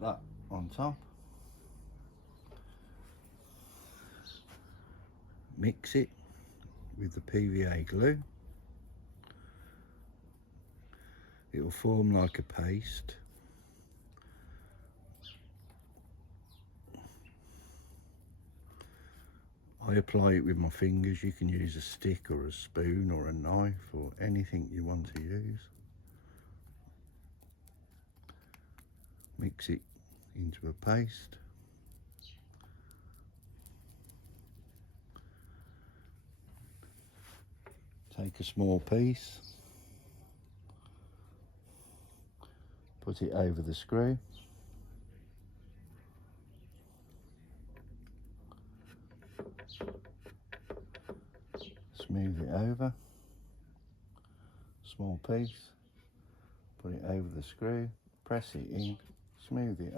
That on top. Mix it with the PVA glue. It will form like a paste. I apply it with my fingers. You can use a stick or a spoon or a knife or anything you want to use. Mix it into a paste. Take a small piece, put it over the screw. Smooth it over. Small piece, put it over the screw, press it in, smooth it